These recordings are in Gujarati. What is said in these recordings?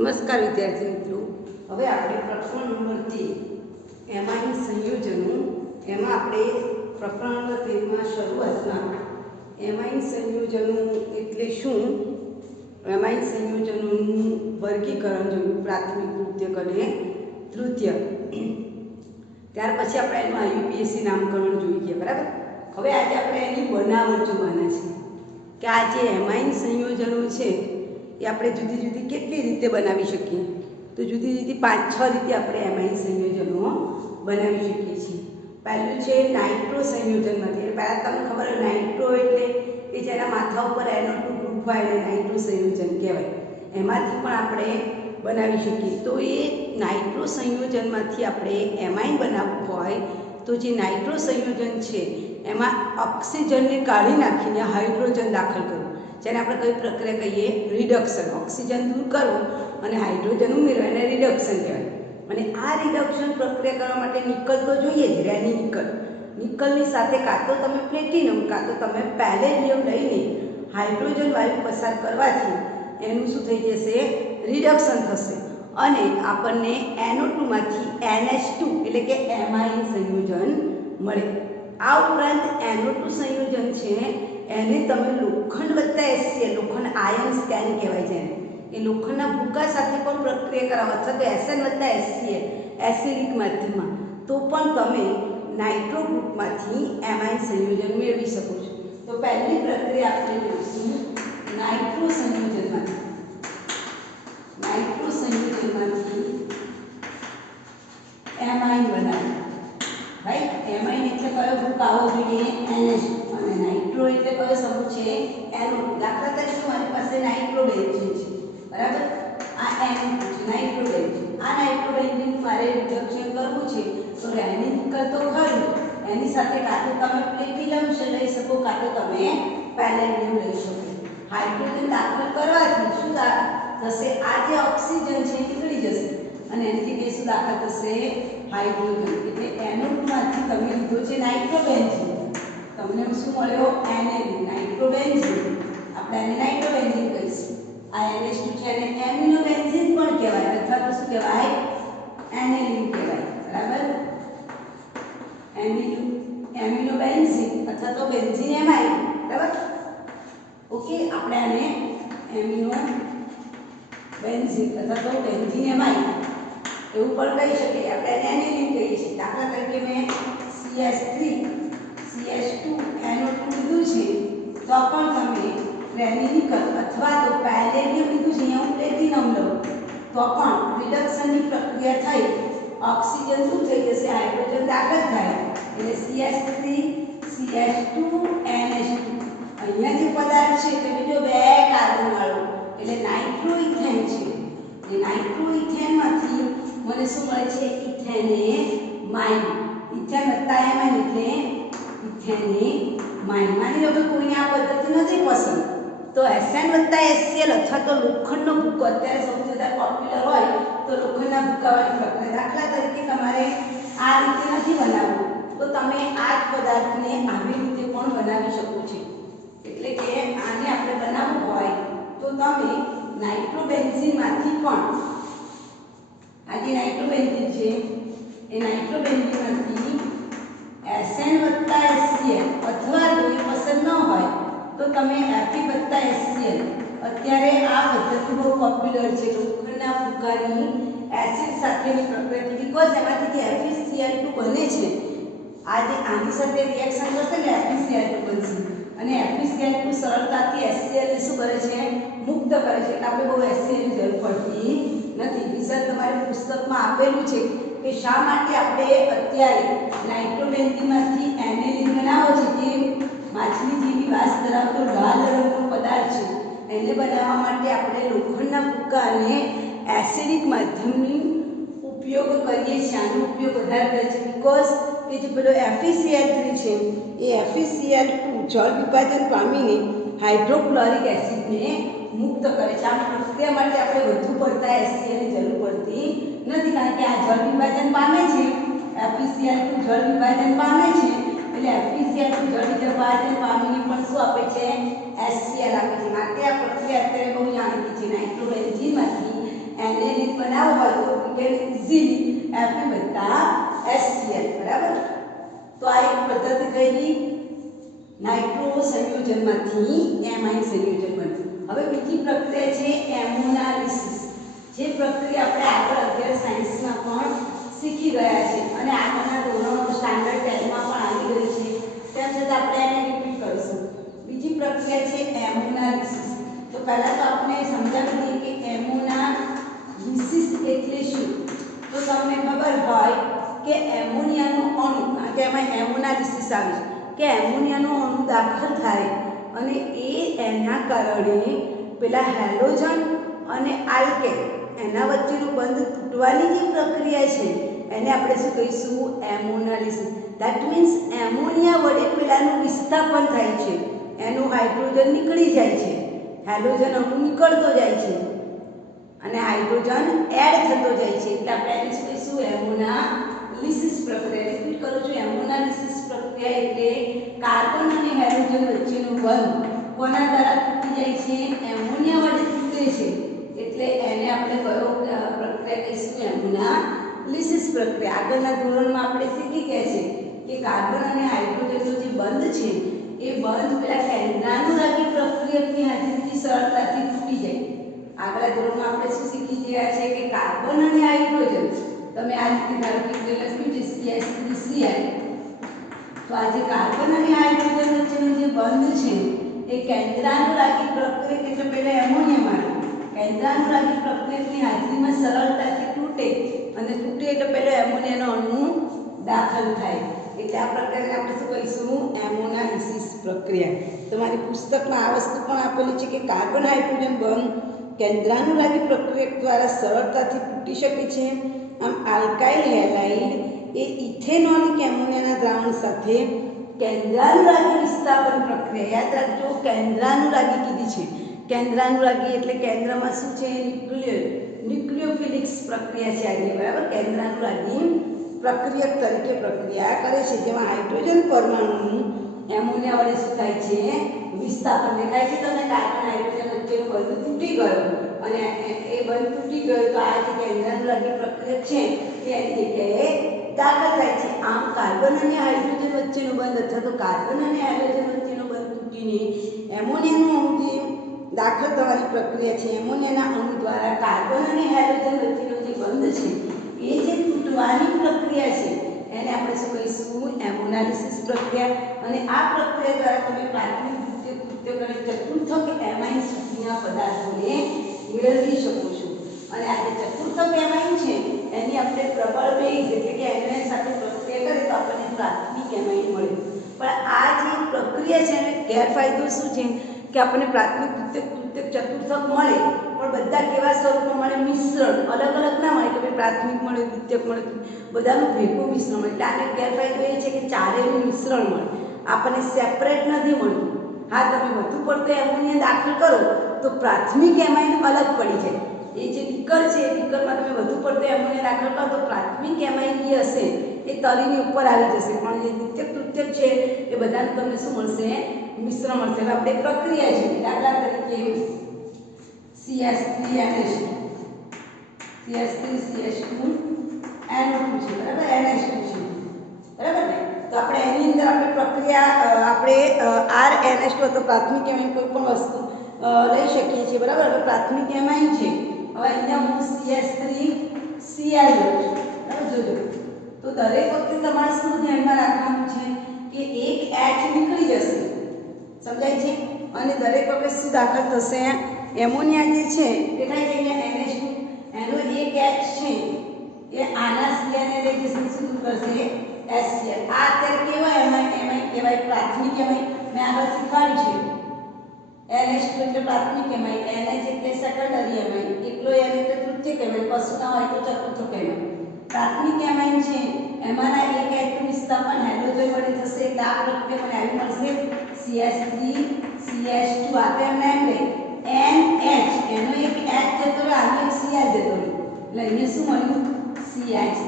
નમસ્કાર વિદ્યાર્થી મિત્રો, હવે આપણે પ્રકરણ નંબર 13 એમાઇન સંયોજનો એમાં આપણે પ્રકરણ નંબર 13માં શરૂઆતમાં એમાઇન સંયોજનો એટલે શું, એમાઇન સંયોજનોનું વર્ગીકરણ જોયું, પ્રાથમિક, તૃતીયક અને તૃતીયક. ત્યાર પછી આપણે એનું આયુપીએસસી નામકરણ જોઈ ગયા, બરાબર. હવે આજે આપણે એની બનાવટ જોવાના છે કે આ જે એમાઇન સંયોજનો છે એ આપણે જુદી જુદી કેટલી રીતે બનાવી શકીએ. તો જુદી જુદી 5-6 રીતે આપણે એમાઇન સંયોજનો બનાવી શકીએ છીએ. પહેલું છે નાઇટ્રો સંયોજનમાંથી. એટલે પહેલાં તમને ખબર હોય નાઇટ્રો એટલે કે જેના માથા ઉપર NO2 ગ્રુપ હોય એને નાઇટ્રો સંયોજન કહેવાય. એમાંથી પણ આપણે બનાવી શકીએ. તો એ નાઇટ્રો સંયોજનમાંથી આપણે એમાઇન બનાવવું હોય તો જે નાઇટ્રો સંયોજન છે એમાં ઓક્સિજનને કાઢી નાખીને હાઇડ્રોજન દાખલ કરવું, જેને આપણે કઈ પ્રક્રિયા કહીએ, રિડક્શન. ઓક્સિજન દૂર કરવું અને હાઇડ્રોજન ઉમેરવું, એને રિડક્શન કહેવાય. અને આ રિડક્શન પ્રક્રિયા કરવા માટે નિકલ તો જોઈએ જ, રેની નિકલ. નિકલની સાથે કાં તો તમે પ્લેટિનમ કાં તો તમે પેલેડિયમ લઈને હાઇડ્રોજન વાયુ પસાર કરવાથી એનું શું થઈ જશે, રિડક્શન થશે અને આપણને NO2 માંથી NH2 એટલે કે એમાઇન સંયોજન મળે. આ ઉપરાંત NO2 સંયોજન છે એને તમે લોખંડ વત્તા HCl, લોખંડ આયન સ્કેન કહેવાય છે, એ લોખંડના ભૂકા સાથે પણ પ્રક્રિયા કરાવો અથવા તો SN વત્તા HCl એસિડિક માધ્યમમાં, તો પણ તમે નાઇટ્રો ગ્રુપમાંથી એમાઇન સંયોજન મેળવી શકો છો. તો પહેલી પ્રક્રિયા આપણે જોઈશું નાઇટ્રો સંયોજનમાંથી. નાઇટ્રો સંયોજનમાંથી એમાઇન બનાવવું. રાઈટ, એમાઇન એટલે કયો ગ્રુપ આવવો જોઈએ, NH2, અને નાઇટ્રો એટલે કયો સમૂહ છે, NO2. દાખલા તરીકે મારી પાસે નાઇટ્રોબેન્ઝીન છે, બરાબર. આ NO2 છે, નાઇટ્રોબેન્ઝીન. આ નાઇટ્રોબેન્ઝીન મારે રિડક્શન કરવું છે તો રેની નિકલ તો ખરી, એની સાથે કાં તો તમે પ્લેટિનમ લઈ શકો કાં તો તમે પેલેડિયમ લઈ શકો. હાઇડ્રોજન દાખલ કરવાથી શું થશે, આ જે ઓક્સિજન છે નીકળી જશે અને એની જગ્યાએ શું દાખલ થશે, હાઇડ્રોજન. એટલે NO2 માંથી તમે લીધો છે નાઇટ્રોબેન્ઝીન, તમને શું મળ્યો, એનેલિન. નાઇટ્રોબેન્ઝીન આપણે એને નાઇટ્રોબેન્ઝીન કહીશું. આ NH2 છે એને એમિનોબેન્ઝીન પણ કહેવાય અથવા તો શું કહેવાય, એનેલિન કહેવાય, બરાબર. એમિનોબેન્ઝીન અથવા તો બેન્ઝીન એમાઇન, બરાબર. ઓકે, આપણે આને એમિનોબેન્ઝીન અથવા તો બેન્ઝીન એમાઇન એવું પણ કહી શકીએ. આપણે એને એનેલિન કહીએ છીએ. દાખલા તરીકે મેં CH3 CH2 NO2 લીધું છે તો પણ તમે રેની નિકલ અથવા તો પેલેડિયમ લીધું છે, અહીંયા હું પ્લેટિનમ લઉં તો પણ રિડક્શનની પ્રક્રિયા થઈ ઓક્સિજન શું થઈ જશે, હાઇડ્રોજન દાખલ થાય એટલે CH3 CH2 NH2. અહીંયા જે પદાર્થ છે તે બીજો 2 કાર્બન વાળો એટલે નાઇટ્રોઇથેન છે. એ નાઇટ્રોઇથેનમાંથી મને શું મળે છે, ઇથેનેમાઇન. ઇથેન વત્તા એમાઇન એટલે ઇથેનેમાઇન. માની લો કે કોઈને આ પદ્ધતિ નથી પસંદ તો SN વત્તા HCl અથવા તો લોખંડનો ભૂકો અત્યારે સૌથી વધારે પોપ્યુલર હોય તો લોખંડના ભૂકાવાળી પ્રક્રિયા. દાખલા તરીકે તમારે આ રીતે નથી બનાવવું તો તમે આ જ પદાર્થને આવી રીતે પણ બનાવી શકો છો. એટલે કે આને આપણે બનાવવું હોય તો તમે નાઇટ્રોબેન્ઝીનમાંથી પણ, આ જે નાઇટ્રોબેન્ઝીન છે એ નાઇટ્રોબેન્ઝીનમાંથી SN વત્તા HCl અથવા તો એ પસંદ ન હોય તો તમે Fe વત્તા HCl. અત્યારે આ પદ્ધતિ બહુ પોપ્યુલર છે લોખંડના ભૂકાની એસિડ સાથેની પ્રક્રિયા, બીકોઝ એમાંથી જે FeCl2 બને છે આ જે આની સાથે રિએક્શન કરશે ને FeCl2 બનશે અને FeCl2 સરળતાથી HCl ને શું કરે છે, મુક્ત કરે છે. એટલે આપણે બહુ HCl ની જરૂર પડતી નથી. રીઝન તમારે પુસ્તકમાં આપેલું છે કે શા માટે આપણે અત્યારે નાઇટ્રોબેન્ઝીનમાંથી એનેલિન બનાવો છે, જે માછલી જેવી વાસ ધરાવતો લાલ રંગનો પદાર્થ છે, એને બનાવવા માટે આપણે લોખંડના ભૂકાને એસિડિક માધ્યમની ઉપયોગ કરીએ છીએ. આનો ઉપયોગ વધારે કરે છે બીકોઝ કે જે પેલો FeCl3 છે એ FeCl2 જળ વિભાજન પામીને હાઇડ્રોક્લોરિક એસિડને મુક્ત કરે છે. આ પ્રક્રિયા માટે આપણે વધુ પડતા HCl ની જરૂર પડતી નથી, કારણ કે આ જળ વિભાજન પામે છે, FeCl2 જળ વિભાજન પામે છે એટલે FeCl2 જળ વિભાજન પામીને પણ શું આપે છે, HCl આપે છે. માટે આ પ્રક્રિયા અત્યારે બહુ જાણીતી છે. નાઇટ્રોબેન્ઝીનમાંથી બનાવવો હોય તો we can easily Fe + HCl બરાબર। તો આ એક પદ્ધતિ થઈ ગઈ નાઇટ્રો સંયોજનમાંથી એમાઇન સંયોજન બને। હવે બીજી પ્રક્રિયા છે એમોનાલિસિસ, જે પ્રક્રિયા આપણે આગળ 11 સાયન્સમાં પણ શીખી ગયા છે અને આગળના ધોરણો સ્ટાન્ડર્ડ 10 માં પણ આવી ગઈ છે, તેમ છતાં આપણે એને રિપીટ કરીશું। બીજી પ્રક્રિયા છે એમોનાલિસિસ। તો પહેલા તો આપણે સમજાવી દઈએ કે એમોનાલિસિસ એટલે શું। તો તમને ખબર હોય કે એમોનિયાનું અણુ, કે એમાં એમોનાલિસિસ આવે છે કે એમોનિયાનો અણુ દાખલ થાય અને એના કારણે પેલા હેલોજન અને આલ્કેન એના વચ્ચેનો બંધ તૂટવાની જે પ્રક્રિયા છે એને આપણે શું કહીશું? એમોનાલિસિસ। ધેટ મીન્સ એમોનિયા વડે પેલાનું વિસ્થાપન થાય છે, એનું હાઇડ્રોજન નીકળી જાય છે, હેલોજન અણુ નીકળતો જાય છે અને હાઇડ્રોજન એડ થતો જાય છે, એટલે આપણે એને શું કહીશું? એમોનાલિસિસ પ્રક્રિયા। રિપીટ કરું છું, એમોનાલિસિસ પ્રક્રિયા એટલે કાર્બન અને હાઇડ્રોજન વચ્ચેનો બંધ કોના દ્વારા તૂટી જાય છે? એમોનિયા વડે તૂટે છે, એટલે એને આપણે કયો પ્રક્રિયા કહીશું? એમોનાલિસિસ પ્રક્રિયા। આગળના ધોરણમાં આપણે શીખી ગયા છે કે કાર્બન અને હાઇડ્રોજનનો જે બંધ છે એ બંધ પેલા કેન્દ્રાનુરાગી પ્રક્રિયકની હાજરીથી સરળતાથી તૂટી જાય। આગલા ધોરણમાં આપણે શું શીખી ગયા છે કે કાર્બન અને હાઇડ્રોજન, તમે આ રીતે ધારો કે લખ્યું છે CH3Cl, તો આ જે કાર્બન અને હાઇડ્રોજન વચ્ચેનો જે બંધ છે એ કેન્દ્રાનુરાગી પ્રક્રિયક એટલે પહેલા એમોનિયામાં કેન્દ્રાનુરાગી પ્રક્રિયકની હાજરીમાં સરળતાથી તૂટે અને તૂટે એટલે પહેલો એમોનિયાનો અણુ દાખલ થાય, એટલે આ પ્રક્રિયાને આપણે શું કહીશું? એમોનાલિસિસ પ્રક્રિયા। તમારી પુસ્તકમાં આ વસ્તુ પણ આપેલી છે કે કાર્બન હાઇડ્રોજન બંધ કેન્દ્રાનુરાગી પ્રક્રિયક દ્વારા સરળતાથી તૂટી શકે છે। આમ આલ્કાઇલ હેલાઇડ એ ઇથેનોલિક એમોનિયાના દ્રાવણ સાથે કેન્દ્રાનુરાગી વિસ્થાપન પ્રક્રિયા, યાદ રાખજો કેન્દ્રાનુરાગી કીધી છે, કેન્દ્રાનુરાગી એટલે કેન્દ્રમાં શું છે? ન્યુક્લિયોફિલિક્સ પ્રક્રિયા છે આજે, બરાબર। કેન્દ્રાનુરાગી પ્રક્રિયક તરીકે પ્રક્રિયા કરે છે, જેમાં હાઇડ્રોજન પરમાણુ એમોનિયા વડે શું થાય છે? વિસ્થાપન। દેખાય છે તમને? કાર્બન હાઇડ્રોજન વચ્ચેનો બંધ તૂટી ગયો અને એ બંધ તૂટી ગયો તો આ જે કેન્દ્રાનુરાગી પ્રક્રિયક છે એ એની જગ્યાએ દાખલ થાય છે। આમ કાર્બન અને હાઇડ્રોજન વચ્ચેનો બંધ અથવા તો કાર્બન અને હાઇડ્રોજન વચ્ચેનો બંધ તૂટીને એમોનિયાનું અણુ જે દાખલ થવાની પ્રક્રિયા છે, એમોનિયાના અણુ દ્વારા કાર્બન અને હાઇડ્રોજન વચ્ચેનો જે બંધ છે એ જે તૂટવાની પ્રક્રિયા છે એને આપણે શું કહીશું? એમોનાલિસિસ પ્રક્રિયા। અને આ પ્રક્રિયા દ્વારા તમે પ્રાથમિક, દ્વિતીયક, તૃતીયક અને ચતુર્થક એમાઇન શ્રેણીના પદાર્થોને મેળવી શકો છો। અને આ જે ચતુર્થક એમાઇન છે એની આપણે પ્રબળ બેઝ એટલે કે એનએચ સાથે પ્રક્રિયા કરીએ તો આપણને પ્રાથમિક એમાઇન મળે। પણ આ જે પ્રક્રિયા છે એને ગેરફાયદો શું છે કે આપણને પ્રાથમિક, દ્વિતીયક, તૃતીયક, ચતુર્થક મળે પણ બધા કેવા સ્વરૂપમાં મળે? મિશ્રણ, અલગ અલગ ના મળે કે ભાઈ પ્રાથમિક મળે, દ્વિતીયક મળે, બધાનું ભેગું મિશ્રણ મળે। એટલે આને ગેરફાયદો એ છે કે ચારેયનું મિશ્રણ મળે, આપણને સેપરેટ નથી મળતું। હા, તમે વધુ પડતો એમોનિયા દાખલ કરો તો પ્રાથમિક એમાઇન અલગ પડી જાય। એ જે બીકર છે એ બીકરમાં તમે વધુ પડતો એમોનિયા દાખલ કરો તો પ્રાથમિક એમાઇન જે હશે એ તળીની ઉપર આવી જશે, પણ જે દ્વિતીયક, તૃતીયક છે એ બધાનું તમને શું મળશે? મિશ્રણ મળશે। એટલે આપણે પ્રક્રિયા છે, દાખલા તરીકે CH3NH2 CH3CH2NO2 છે, બરાબર? NH2 છે, બરાબર ને? તો આપણે એની અંદર આપણે પ્રક્રિયા આપણે RNH2 તો પ્રાથમિક એમાઇન કોઈ પણ વસ્તુ લઈ શકીએ છીએ, બરાબર? હવે પ્રાથમિક એમાઇન છે, હવે અહીંયા હું CH3Cl લઉં છું, બરાબર? જોજો, તો દરેક વખતે તમારે શું ધ્યાનમાં રાખવાનું છે કે એક H નીકળી જશે, સમજાય છે? અને દરેક વખતે શું દાખલ થશે? એમોનિયા જે છે દેખાય છે અહીંયા NH2, એનો એક H છે એ આના સીએને રેડિયેશન શું કરશે? HCl। આ અત્યારે કેવા એમાઇન કહેવાય? પ્રાથમિક એમાઇન। મેં આગળ શીખવાડ્યું છે NH2 એટલે પ્રાથમિક એમાઇન, NH એટલે સેકન્ડરી એમાઇન, એકલો N એટલે તૃતીયક એમાઇન, કશું ના હોય તો ચતુર્થક એમાઇન। પ્રાથમિક એમાઇન છે એમાંના એક H નું વિસ્થાપન હેલોજન વડે થશે, એટલે આ પ્રક્રિયા મને આવી મળશે CH3CH2। આ તો એમને એમ લે NH, એનો એક H જતો રહ્યો, આનો એક Cl જતો રહ્યો, એટલે અહીંયા શું મળ્યું? CH3।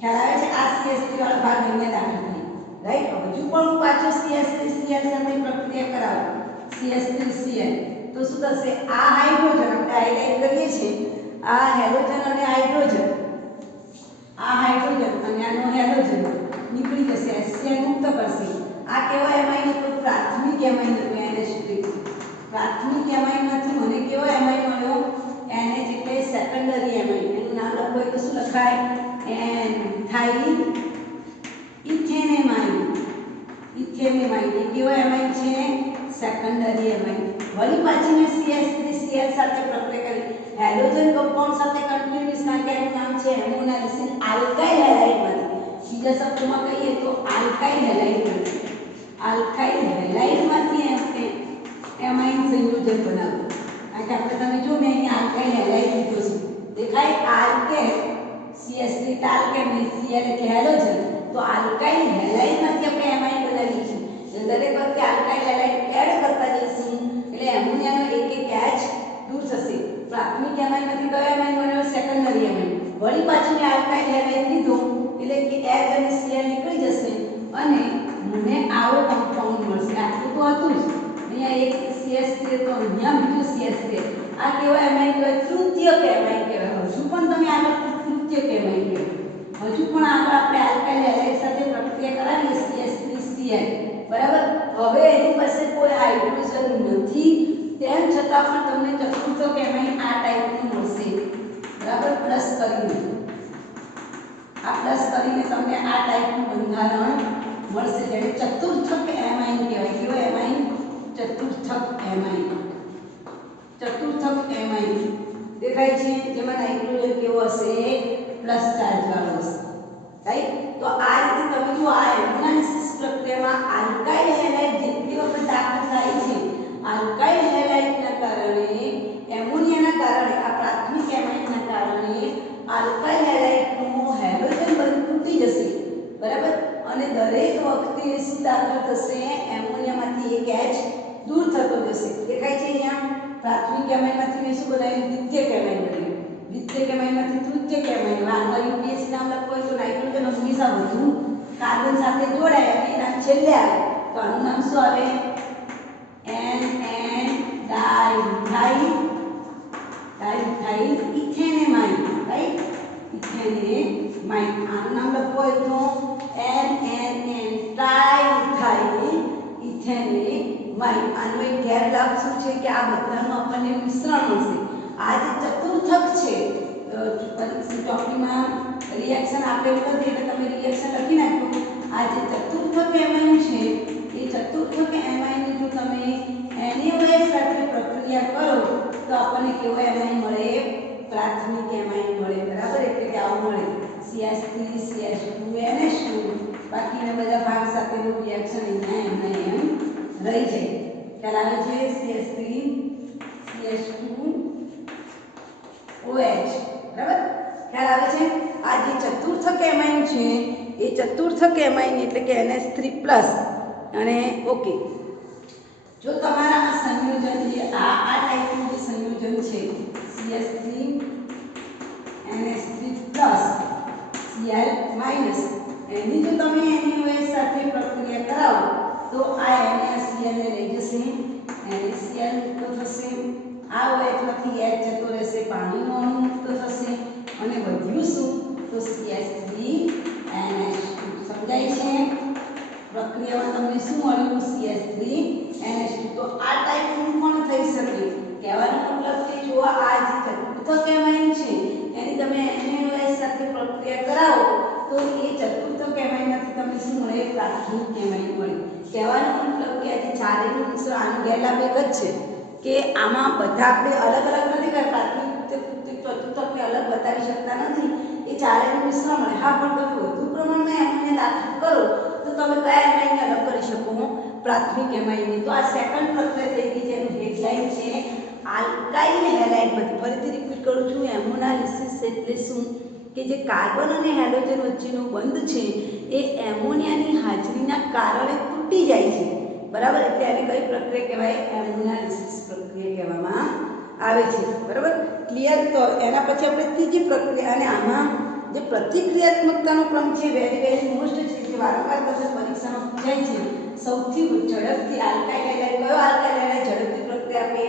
ખ્યાલ આવે છે? આ CH3 વાળો ભાગ અહીંયા દાખલ થઈ, રાઈટ? હજુ પણ હું પાછો CH3Cl સાથે પ્રક્રિયા કરાવું, CH3Cl, તો શું થશે? આ હાઇડ્રોજન આપણે હાઇલાઇટ કરીએ છીએ, આ હેલોજન અને હાઇડ્રોજન, આ હાઇડ્રોજન અને આનો હેલોજન નીકળી જશે, HCl મુક્ત કરશે. આ કેવો એમાઇન હતો? પ્રાથમિક એમાઇન હતો NH3. પ્રાથમિક એમાઇનમાંથી મને કેવો એમાઇન મળ્યો? NH એટલે સેકન્ડરી એમાઇન. એનું નામ લખો તો શું લખાય? એથાઇલ ઇથેનેમાઇન. ઇથેનેમાઇન એ કેવો એમાઇન છે? Secondary amine. વળી પાછી મેં CH3Cl સાથે પ્રક્રિયા કરી, હેલોજન કમ્પાઉન્ડ સાથે કન્ટિન્યુઅસ, કારણ કે એનું નામ છે એમોનાલિસિન આલ્કાઇલ હેલાઇડમાંથી. બીજા શબ્દોમાં કહીએ તો આલ્કાઇલ હેલાઇડમાંથી. આલ્કાઇલ હેલાઇડમાંથી એમાઇન સંયોજન બનાવો. કારણ કે આપણે તમે જો મેં અહીં આલ્કાઇલ હેલાઇડ લીધો છે, દેખાય? આલ્કેન CH3 આલ્કેન Cl એટલે હેલોજન, તો આલ્કાઇલ હેલાઇડમાંથી આપણે એમાઇન બનાવીએ છીએ. દરેક વખતે આલ્કાઇલ હેલાઇડ એડ કરતા જઈશું એટલે એમોનિયાનો એક એક H દૂર થશે. પ્રાથમિક એમાઇનમાંથી કયો એમાઇન બન્યો? Secondary amine. વળી પાછું મેં આલ્કાઇલ હેલાઇડ લીધો એટલે કે H અને Cl નીકળી જશે અને મને આવો કમ્પાઉન્ડ મળશે. આટલું તો હતું જ. અહીંયા એક CH3 તો અહીંયા બીજું CH3. આ કેવો એમાઇન કહેવાય? તૃતીયક એમાઇન કહેવાય. હજુ પણ તમે આગળ તૃતીયક એમાઇન કહેવાય. હજુ પણ આગળ આપણે આલ્કાઇલ હેલાઇડ સાથે પ્રક્રિયા કરાવીએ CH3Cl. બરાબર. હવે એની પાસે કોઈ હાઇડ્રોજન નથી, તેમ છતાં પણ તમને ચતુર્થક એમાઇન આ ટાઈપનું મળશે. બરાબર. પ્લસ કરીને, આ પ્લસ કરીને તમને આ ટાઈપનું બંધારણ મળશે, જેને ચતુર્થક એમાઇન કહેવાય. કેવો એમાઇન? ચતુર્થક એમાઇન. ચતુર્થક એમાઇન દેખાય છે, જેમાં નાઇટ્રોજન કેવો હશે? પ્લસ ચાર્જ વાળો હશે. રાઈટ. તો આ રીતે તમે જો આ એમોનાલિસિસ પ્રક્રિયામાં આલ્કાઇલ હેલાઇડ જેટલી વખત દાખલ થાય છે, આલ્કાઇલ હેલાઇડના કારણે, એમોનિયાના કારણે, આ પ્રાથમિક એમાઇનના કારણે આલ્કાઇલ હેલાઇડનો હેલોજન બંધ તૂટી જશે. બરાબર. અને દરેક વખતે શું દાખલ થશે? એમોનિયામાંથી એક H દૂર થતો જશે. દેખાય છે અહીંયા? પ્રાથમિક એમાઇનમાંથી મેં શું બનાવ્યું? દ્વિતીયક એમાઇન બનાવ્યું. દ્વિતીયક એમાઇનમાંથી તૃતીયક એમાઇન. આમાં UPS નામ લખો તો નાઇટ્રોજન હંમેશા વધુ કાર્બન સાથે જોડાય અને એના છેલ્લે આવે તો આનું નામ શું આવે? NN ડાઇથાઇલ ethanamine. રાઈટ. ઇથેનેમાઇન. આનું નામ લખવું હોય તો NNN ડાઇથાઇલ ઇથેનેમાઇન. આનો એક ગેરલાભ શું છે કે આ બધાનું આપણને મિશ્રણ મળશે. આ જે ચતુર્થક છે, પરીક્ષા ચોપડીમાં રિએક્શન આપેલું નથી એટલે તમે રિએક્શન લખી નાખો. આ જે ચતુર્થક એમાઇન છે, એ ચતુર્થક એમાઇનની જો તમે NaOH સાથે પ્રક્રિયા કરો તો આપણને કેવો એમાઇન મળે? પ્રાથમિક એમાઇન મળે. બરાબર. એટલે કે આવું મળે CH3 CH2 NH2. બાકીના બધા ભાગ સાથેનું રિએક્શન અહીંયા એમને એમ રહી જાય. ખ્યાલ આવે છે? CH3 CH2 OH. બરાબર. ખ્યાલ આવે છે? આ જે ચતુર્થક એમાઇન છે, એ ચતુર્થક એમાઇન એટલે કે NH3 પ્લસ અને ઓકે. જો તમારા આ સંયોજન જે આ ટાઈપનું જે સંયોજન છે CH3 NH3 plus Cl minus, એની જો તમે NaOH સાથે પ્રક્રિયા કરાવો તો આ NaCl ને લઈ જશે, NaCl મુક્ત થશે, આ OH માંથી H જતો રહેશે, પાણીનો અણુ મુક્ત થશે અને વધ્યું શું? તો CH3NH2. સમજાય છે? પ્રક્રિયામાં તમને શું મળ્યું? CH3NH2. તો આ ટાઈપનું પણ થઈ શકે. કહેવાનો મતલબ કે જો આ જે ચતુર્થક એમાઇન છે એની તમે NaOH સાથે પ્રક્રિયા કરાવો તો એ ચતુર્થક એમાઇનમાંથી તમને શું મળે? પ્રાથમિક એમાઇન મળે. કહેવાનો મતલબ કે આ જે ચારેયનું મિશ્રણ, આનો ગેરલાભ એક જ છે કે આમાં બધા આપણે અલગ અલગ નથી કરતા. પ્રાથમિક, ચતુર્થકને અલગ બતાવી શકતા નથી. એ ચારેયનું મિશ્રણ મળે. હા, પણ તમે વધુ પ્રમાણમાં એમાઇનને દાખલ કરો તો તમે કયા એમાઇનને અલગ કરી શકો? પ્રાથમિક એમાઇનને. તો આ સેકન્ડ પ્રક્રિયા થઈ ગઈ, જેનું હેડલાઇન છે આલ્કાઇલ હેલાઇડમાંથી. ફરીથી રિપીટ કરું છું, એમોનાલિસિસ એટલે શું? કે જે કાર્બન અને હેલોજન વચ્ચેનો બંધ છે એ એમોનિયાની હાજરીના કારણે તૂટી જાય છે. બરાબર. એટલે આને કઈ પ્રક્રિયા કહેવાય? એમોનાલિસિસ પ્રક્રિયા કહેવામાં આવે છે. બરાબર. ક્લિયર? તો એના પછી આપણે ત્રીજી પ્રક્રિયા, અને આમાં જે પ્રતિક્રિયાત્મકતાનો ક્રમ છે વેરી વેરી મોસ્ટ છે, જે વારંવાર તમને પરીક્ષામાં પૂછાય છે. સૌથી ઝડપથી આલ્કાઇલ હેલાઇડ કયો? આલ્કાઇલ હેલાઇડ ઝડપથી પ્રક્રિયા આપે?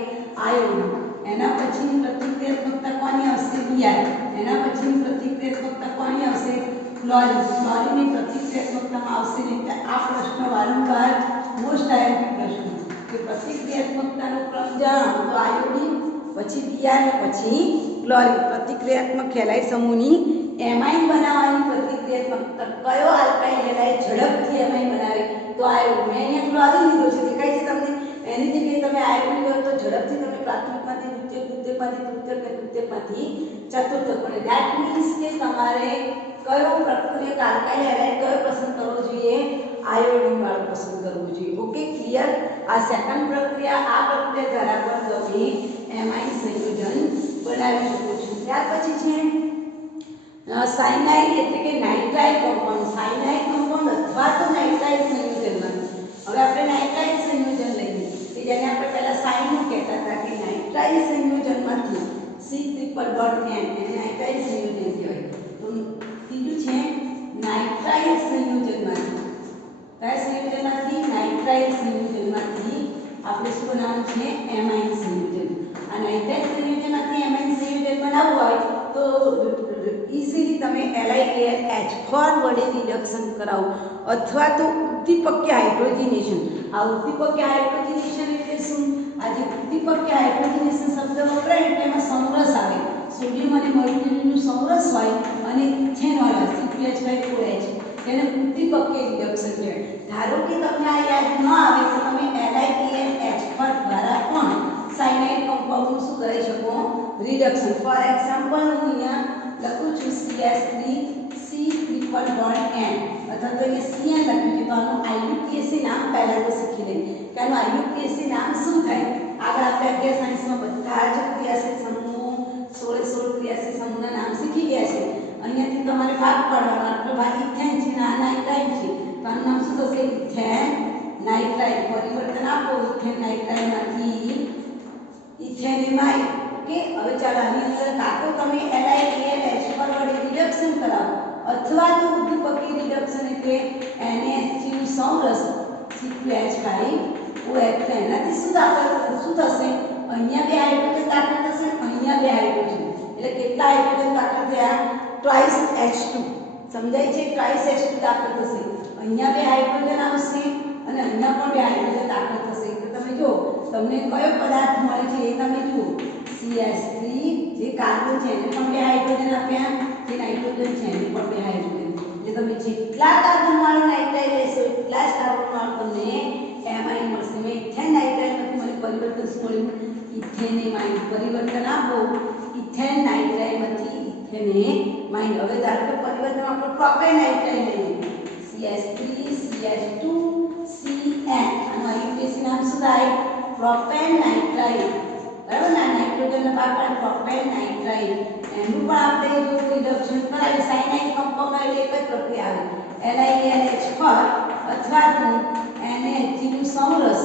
આયોડિન. એના પછીની પ્રતિક્રિયાત્મકતા કોની આવશે બીઆર, એના પછીની પ્રતિક્રિયાત્મકતા કોની આવશે ક્લોરીન, ક્લોરીનની પ્રતિક્રિયાત્મકતામાં આવશે ને એટલે આ પ્રશ્ન વારંવાર મોસ્ટ આઈએમપી પ્રશ્ન કે પ્રતિક્રિયાત્મકતાનો ક્રમ જાણો તો આયોડીન પછી બીઆર ને પછી ક્લોરીન પ્રતિક્રિયાત્મક હેલાઇડ સમૂહની એમાઇન બનાવવાની પ્રતિક્રિયાત્મકતા કયો આલ્કાઇલ હેલાઇડ ઝડપથી એમાઇન બનાવે તો આયોડીન. મેં અહીંયા ક્લોરીન લીધો છે દેખાય છે તમને, એની જગ્યાએ તમે આયોડીન લો તો ઝડપથી તમે પ્રાથમિકમાંથી દ્વિતીયકમાંથી ચતુર્થક મળે. ધેટ મીન્સ કે તમારે કયો પ્રક્રિયક આલ્કાઇલ હેલાઇડ કયો પસંદ કરવો જોઈએ આયોડીન વાળો પસંદ કરવો જોઈએ. Okay clear. આ સેકન્ડ પ્રક્રિયા, આ પ્રક્રિયા દ્વારા પણ તમે એમાઇન સંયોજન બનાવી શકો છો. ત્યાર પછી છે સાયનાઇડ એટલે કે નાઇટ્રાઇલ કમ્પાઉન્ડ. સાયનાઇડ કમ્પાઉન્ડ અથવા તો નાઇટ્રાઇલ સંયોજનમાં હવે આપણે નાઇટ્રાઇલ સંયોજન લઈએ કે જેને આપણે પહેલા સાયનું કહેતા હતા કે નાઇટ્રાઇલ સંયોજનમાંથી C�triple એને નાઇટ્રાઇલ સંયોજન કહેવાય. તો ત્રીજું છે નાઇટ્રાઇલ સંયોજનમાંથી, કયા સંયોજનમાંથી નાઇટ્રાઇલ સંયોજનમાંથી આપણે શું બનાવવાનું છે એમાઇન સંયોજન. આ નાઇટ્રાઇલ સંયોજનમાંથી એમાઇન સંયોજન બનાવવું હોય તો ઇઝીલી તમે LiAlH4 વડે રિડક્શન કરાવો અથવા તો ઉદ્દીપક્ય હાઇડ્રોજનેશન. આ ઉદ્દીપક્ય હાઇડ્રોજનેશન એટલે શું? આ જે ઉદ્દીપક્ય હાઇડ્રોજનેશન શબ્દ વપરાય એટલે એમાં સમરસ આવે, સોડિયમ અને મર્ક્યુરીનું સમરસ હોય અને ઇથેનોલ CH5OH એને ઉદ્દીપક્ય રિડક્શન કહેવાય. ધારો કે તમને આ યાદ ન આવે તો તમે LiAlH4 દ્વારા પણ સાયનાઇડ કમ્પાઉન્ડનું શું કરી શકો રિડક્શન. ફોર એક્ઝામ્પલ હું અહીંયા લખું છું CH3C�triple bond N અથવા તો અહીંયા CN લખ્યું છે તો આનું IUPAC નામ પહેલા તો શીખી લઈએ કે આનું IUPAC નામ શું થાય. આગળ આપણે અગિયાર સાયન્સમાં બધા જ ક્રિયાશીલ સમૂહ 16 ક્રિયાશીલ સમૂહના નામ શીખી ગયા છે. અહીંયાથી તમારે ભાગ પાડવાનો. આટલો ભાગ ઇથેન છે ને આ નાઇટ્રાઇલ છે તો આનું નામ શું થશે ઇથેન નાઇટ્રાઇલ. પરિવર્તન આપો ઇથેન નાઇટ્રાઇલમાંથી ઇથેનેમાઇડ. ઓકે હવે ચાલો આની અંદર કાં તો તમે LiAlH4 વડે રિડક્શન કરાવો અથવા તો ઉદ્દીપકી રિડક્શન એટલે NH3 નું સમરસ C2H5OH. એનાથી શું થશે અહીંયા બે હાઇડ્રોજન દાખલ થશે, અહીંયા બે હાઇડ્રોજન એટલે કેટલા હાઇડ્રોજન દાખલ થયા ટ્વાઇસ H2. સમજાય છે? ટ્વાઇસ H2 દાખલ થશે. અહીંયા બે હાઇડ્રોજન આવશે અને અહીંયા પણ બે હાઇડ્રોજન દાખલ થશે. એટલે તમે જો તમને કયો પદાર્થ મળે છે એ તમે જુઓ. CH3 જે કાર્બન છે એને પણ બે હાઇડ્રોજન આપ્યા, જે નાઇટ્રોજન છે એને પણ બે હાઇડ્રોજન. એટલે તમે જેટલા કાર્બન વાળો નાઇટ્રાઇલ લેશો એટલા જ કાર્બન વાળો તમને એમાઇન મળશે. મેં ઇથેન નાઇટ્રાઇલમાંથી મને પરિવર્તન શું મળ્યું ઇથેનેમાઇન. પરિવર્તન આપો ઇથેન નાઇટ્રાઇલમાંથી ઇથેનેમાઇન. હવે ધારો કે પરિવર્તન આપણે પ્રોપેન નાઇટ્રાઇલ લઈએ CH3 CH2 CN. આનું IUPAC નામ શું થાય પ્રોપેન નાઇટ્રાઇલ. બરાબર ને? નાઇટ્રોજનના ભાગ પર પ્રોપેન નાઇટ્રાઇલ એનું પણ આપણે જો રિડક્શન કરાવી સાયનાઇડ કમ્પાઉન્ડ એટલે એક જ પ્રક્રિયા આવે LiAlH4 અથવા તો NH3 નું સમરસ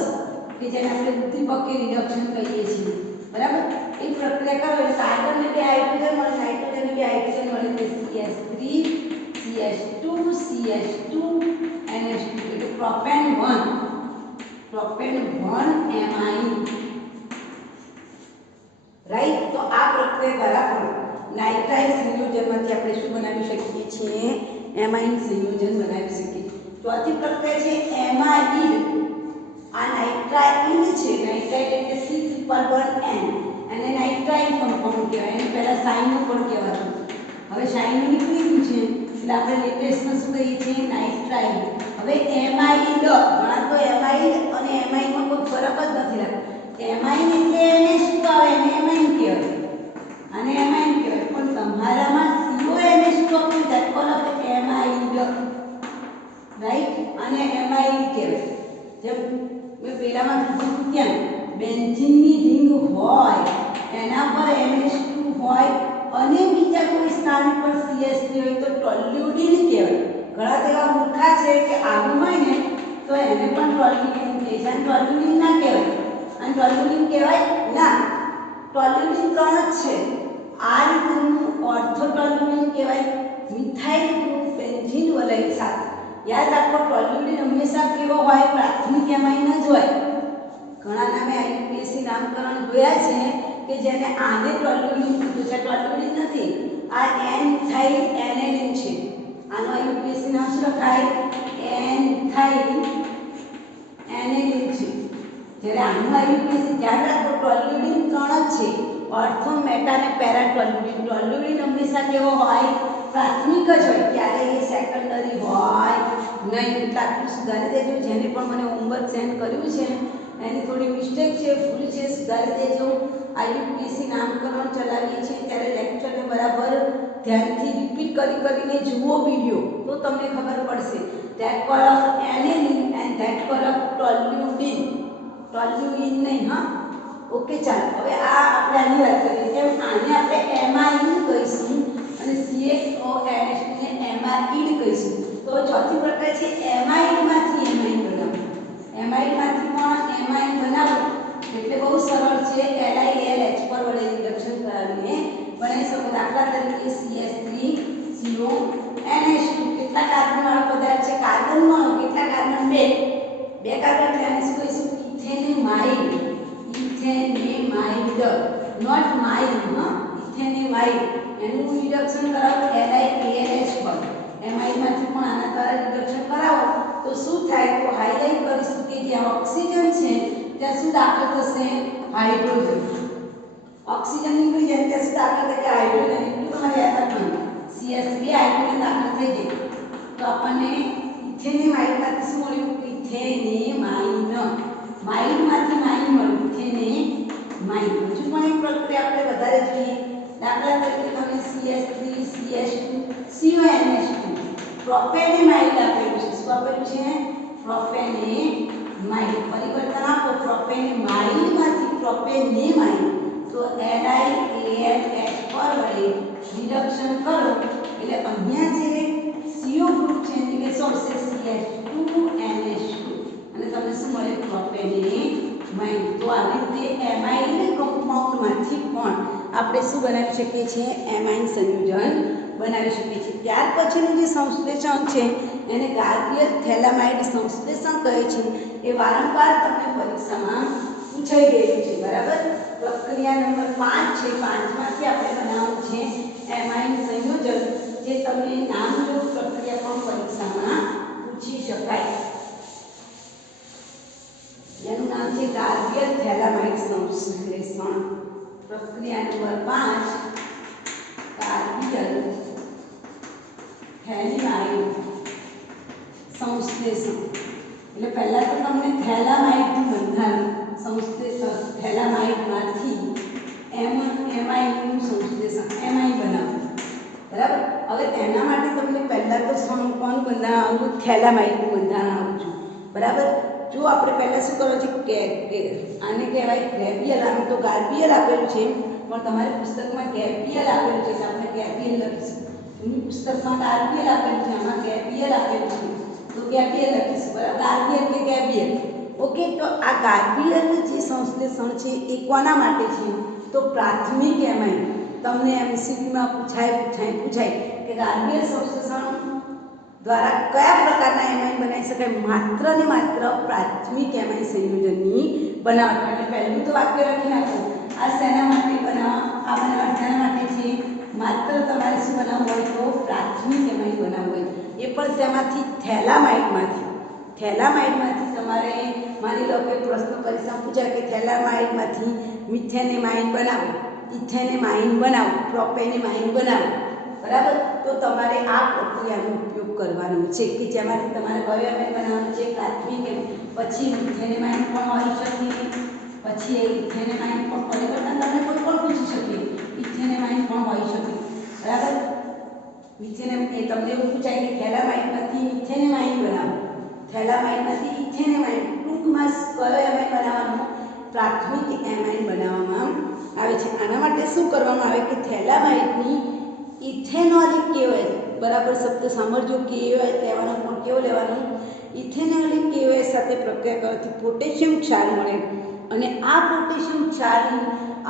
કે જેને આપણે ઉદ્દીપક્ય રિડક્શન કહીએ છીએ. બરાબર? એ પ્રક્રિયા કરો એટલે કાર્બનને બે હાઇડ્રોજન મળે, નાઇટ્રોજનને બે હાઇડ્રોજન મળે એટલે CH3 CH2 NH2 એટલે પ્રોપેન 1 એમાઇન. રાઈટ. તો આ પ્રક્રિયા દ્વારા પણ નાઇટ્રાઇલ સંયોજનમાંથી આપણે શું બનાવી શકીએ છીએ એમાઇન સંયોજન બનાવી શકીએ. ચોથી પ્રક્રિયા છે એમાઇડ. આ નાઇટ્રાઇલ છે, નાઇટ્રાઇલ એટલે C�triple N અને નાઇટ્રાઇલ કમ્પાઉન્ડ કહેવાય. એને પહેલા સાયનું પણ કહેવાતું. હવે સાયનું નીકળી ગયું છે એટલે આપણે લેટેસ્ટમાં શું કહીએ છીએ નાઇટ્રાઇલ. હવે એમાઇડ, ઘણા તો એમાઇડ અને એમાઇડમાં કોઈ ફરક જ નથી લાગતો. એમાઇન એટલે એને શું આવે એને એમાઇન કહેવાય અને એમાઇન કહેવાય. પણ તમારામાં CONH શું આપ્યું ધક્કો લખે એમાઇડ. રાઈટ? અને એમાઇડ કહેવાય. જેમ મેં પહેલામાં કીધું ત્યાં બેન્ઝીનની રિંગ હોય એના પર NH2 હોય અને બીજા કોઈ સ્થાન પર CH3 હોય તો ટોલ્યુડિન કહેવાય. ઘણા તેવા મૂર્ખા છે કે આવું હોય ને તો એને પણ ટોલ્યુડિન કહે છે. ટોલ્યુડિન ના કહેવાય અને ટોલ્યુડિન કહેવાય ના. ટોલ્યુડિન ત્રણ જ છે. આ રીતનું ઓર્થોટોલ્યુડિન કહેવાય, મિથાઇલ ગ્રુપ બેન્ઝીન વલય સાથે. યાદ રાખો ટોલ્યુડિન હંમેશા કેવો હોય પ્રાથમિક એમાઇન જ હોય. ઘણા નામે IUPAC નામકરણ જોયા છે કે જેને આને ટોલ્યુડિન કીધું છે. ટોલ્યુડિન નથી, આ એન્થાઇલ એનેલિન છે. આનો આઈયુપીએસી નામ શું લખાય? એન્થાઇલ એનેલિન છે. જ્યારે આનું આઈયુપીએસી ધ્યાન રાખો, ટોલ્યુડિન 3 જ છે, ઓર્થો, મેટા અને પેરા ટોલ્યુડિન. ટોલ્યુડિન હંમેશા કેવો હોય? પ્રાથમિક જ હોય, ક્યારે એ સેકન્ડરી હોય નહીં. આટલું સુધારી દેજો. જેને પણ મને હોમવર્ક સેન્ડ કર્યું છે એની થોડી મિસ્ટેક છે, ભૂલ છે, સુધારી દેજો. આઈયુપીએસી નામકરણ ચલાવીએ છીએ ત્યારે લેક્ચરને બરાબર ધ્યાનથી રિપીટ કરીને જુઓ વિડીયો, તો તમને ખબર પડશે. That call of aniline and that call of toluidine. Toluidine નહીં, હા. ઓકે, ચાલો હવે આ આપણે આની વાત કરીએ. જેમ આને આપણે એમાઇન કહીશું અને CHONH ને એમાઇડ કહીશું. તો ચોથી પ્રકાર છે એમાઇડમાંથી એમાઇન બનાવવું. એમાઇડમાંથી પણ એમાઇન બનાવવું એટલે બહુ સરળ છે. LILH પર વડે રિડક્શન કરાવીને બનાવી શકો. દાખલા તરીકે CH3CONH2 કેટલા કાર્બન વાળો પદાર્થ છે? કાર્બન વાળો. કેટલા કાર્બન? 2 કાર્બન. એટલે આને શું કહીશું? ઇથેનેમાઇડ. ઇથેનેમાઇડ, નોટ માઇડ, હા, ઇથેનેમાઇડ. એનું રિડક્શન કરાવો LIALH પર. એમાઇડમાંથી પણ આના દ્વારા રિડક્શન કરાવો તો શું થાય? તો હાઇલાઇટ કરીશું કે જ્યાં ઓક્સિજન છે ત્યાં શું દાખલ થશે? હાઇડ્રોજન. ઓક્સિજન નીકળી જાય ત્યાં શું દાખલ થાય? હાઇડ્રોજન. એટલું તમારે યાદ રાખવાનું. CH2 હાઇડ્રોજન દાખલ થઈ જાય તો આપણને ઇથેનેમાઇડમાંથી શું મળ્યું? ઇથેનેમાઇન. માઇનમાંથી માઇન મળ્યું, ઇથેનેમાઇન. હજુ પણ એક પ્રક્રિયા આપણે વધારે જોઈએ. દાખલા તરીકે તમે CH3CH2CONH2 પ્રોપેનેમાઇડ આપેલું છે. શું આપેલું છે? પ્રોપેનેમાઇડ. પરિવર્તન આપો પ્રોપેનેમાઇડમાંથી પ્રોપેનેમાઇડ. તો LIALH પર વડે રિડક્શન કરો એટલે અહીંયા જે CO ગ્રુપ છે એની કે સોર્સે CH2NH2 અને તમને શું મળે? પ્રોપેનેમાઇડ. તો આવી રીતે એમાઇડ કમ્પાઉન્ડમાંથી પણ આપણે શું બનાવી શકીએ છીએ? એમાઇન સંયોજન બનાવી શકીએ છીએ. ત્યાર પછીનું જે સંશ્લેષણ છે એને ગાર્બિયર થેલામાઇડ સંશ્લેષણ કહે છે. એ વારંવાર તમને પરીક્ષામાં પૂછાઈ ગયેલું છે, બરાબર. પ્રક્રિયા નંબર 5 છે. 5માંથી આપણે બનાવવું છે એમાઇન સંયોજન, જે તમને નામજોગ પ્રક્રિયા પણ પરીક્ષામાં પૂછી શકાય. એનું નામ છે ગાર્બિયર થેલામાઇડ સંશ્લેષણ. પ્રક્રિયા નંબર 5 ગાર્બિયર થેલામાઇડ સંશ્લેષણ. એટલે પહેલા તો તમને થેલામાઇડનું બંધારણ સંશ્લેષણ, થેલામાઇડમાંથી એમાઇનનું સંશ્લેષણ, એમાઇન બનાવવું, બરાબર. હવે તેના માટે તમને પહેલા તો કોણ બંધારણ આવવું? થેલામાઇડનું બંધારણ આવવું જોઈએ, બરાબર. જો આપણે પહેલા શું કરો છે કે આને કહેવાય ગેબ્રિયલ. આમ તો ગાર્બિયર આપેલું છે પણ તમારે પુસ્તકમાં ગેબ્રિયલ આપેલું છે, આપણે ગેબ્રિયલ લખીશું. એની પુસ્તકમાં ગાર્બિયલ આપેલું છે, આમાં ગેબ્રિયલ આપેલું છે તો ગેબ્રિયલ લખીશું, બરાબર. ગાર્બિયર કે ગેબ્રિયલ. ઓકે, તો આ ગાર્બિયરનું જે સંશ્લેષણ છે એ કોના માટે છે? તો પ્રાથમિક એમાઇન. તમને MCQમાં પૂછાય કે ગાર્બિયર સંશ્લેષણ દ્વારા કયા પ્રકારના એમાઇન બનાવી શકાય? માત્ર ને માત્ર પ્રાથમિક એમાઇન સંયોજનની બનાવટ. એટલે પહેલું તો વાક્ય લખી નાખો, આ શેના માટે બનાવવા? આ બનાવટ શેના માટે છે? માત્ર તમારે શું બનાવવું હોય? તો પ્રાથમિક એમાઇન બનાવવું હોય. એ પણ શેમાંથી? થેલામાઇડમાંથી. થેલામાઇડમાંથી તમારે માની લો કે પ્રશ્ન પરીક્ષામાં પૂછાય કે થેલામાઇડમાંથી મિથેનેમાઇન બનાવો, ઇથેનેમાઇન બનાવો, પ્રોપેનેમાઇન બનાવો, બરાબર. તો તમારે આ પ્રક્રિયાનો ઉપયોગ કરવાનો છે કે જેમાંથી તમારે કયો એમાઇન બનાવવાનો છે? પ્રાથમિક. પછી મિથેનેમાઇન પણ હોઈ શકે, પછી ઇથેનેમાઇન પણ પરિવર્તન તમને કોઈ પણ પૂછી શકે, ઇથેનેમાઇન પણ હોઈ શકે, બરાબર. મિથેનેમાઇન તમને એવું પૂછાય કે થેલામાઇડમાંથી મિથેનેમાઇન બનાવો, થેલામાઇડમાંથી ઇથેનેમાઇન. ટૂંકમાં કયો એમાઇન બનાવવાનો? પ્રાથમિક એમાઇન બનાવવામાં આવે છે. આના માટે શું કરવામાં આવે કે થેલામાઇડની ઇથેનોલિક KOH, બરાબર શબ્દ સાંભળજો, KOH લેવાનો પણ કેવો લેવાનો? ઇથેનોલિક KOH સાથે પ્રક્રિયા કરવાથી પોટેશિયમ ક્ષાર મળે અને આ પોટેશિયમ ક્ષારની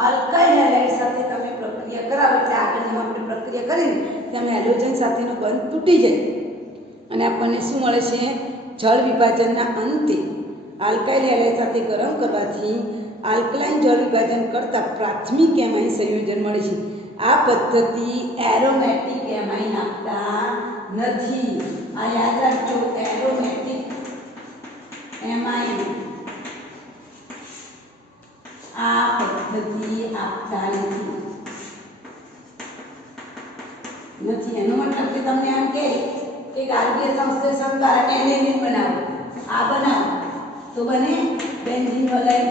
આલ્કાઇલ હેલાઇડ સાથે તમે પ્રક્રિયા કરાવો એટલે આગળ જેમ આપણે પ્રક્રિયા કરીને તેમ હેલોજન સાથેનો બંધ તૂટી જાય અને આપણને શું મળે છે? જળ વિભાજનના અંતે આલ્કાઇલ હેલાઇડ સાથે ગરમ કરવાથી આલ્કલાઇન જળ વિભાજન કરતા પ્રાથમિક એમાઇન સંયોજન મળે છે. આ પદ્ધતિ એરોમેટિક એમાઇન આપતા નથી. આ યાદ રાખજો, એરોમેટિક એમાઇન આ પદ્ધતિ આપતા નથી. એનો મતલબ કે તમને એમ કે કાર્બીય સંશ્લેષણ દ્વારા એનેલિન બનાવો, આ બનાવો તો બને બેન્ઝીન વગર.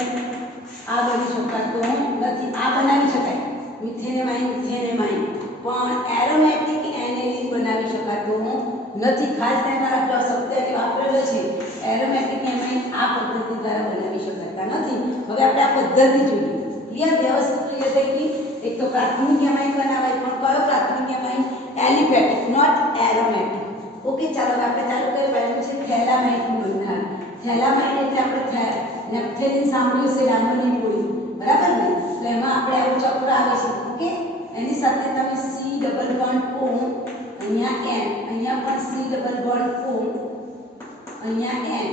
આ બની શકાતું નથી. આ બનાવી શકાય મિથેનેમાઇન, પણ એરોમેટિક એનેલિન બનાવી શકાતું નથી. ખાસ ધ્યાન રાખજો, શબ્દ એ વાપરેલો છે એરોમેટિક એમાઇન આ પદ્ધતિ દ્વારા બનાવી શકાતા નથી. હવે આપણે આ પદ્ધતિ જોઈએ. ક્લિયર? વ્યવસ્થિત ક્લિયર થઈ ગઈ. એક તો પ્રાથમિક એમાઇન બનાવાય, પણ કયો પ્રાથમિક amine? Aliphatic, not aromatic. Okay, ચાલો આપણે ચાલુ કરીએ. પહેલું છે થેલામાઇન બનાવ. થેલામાઇન એટલે આપણે નેપ્થેલિન સાંભળ્યું છે, ડામરની ગોળી, બરાબર ને? તો એમાં આપણે આવું ચક્ર આવે છે. ઓકે, એની સાથે તમે સી ડબલ બોન્ડ ઓ, અહીંયા એન, અહીંયા પણ સી ડબલ બોન્ડ ઓ, અહીંયા એન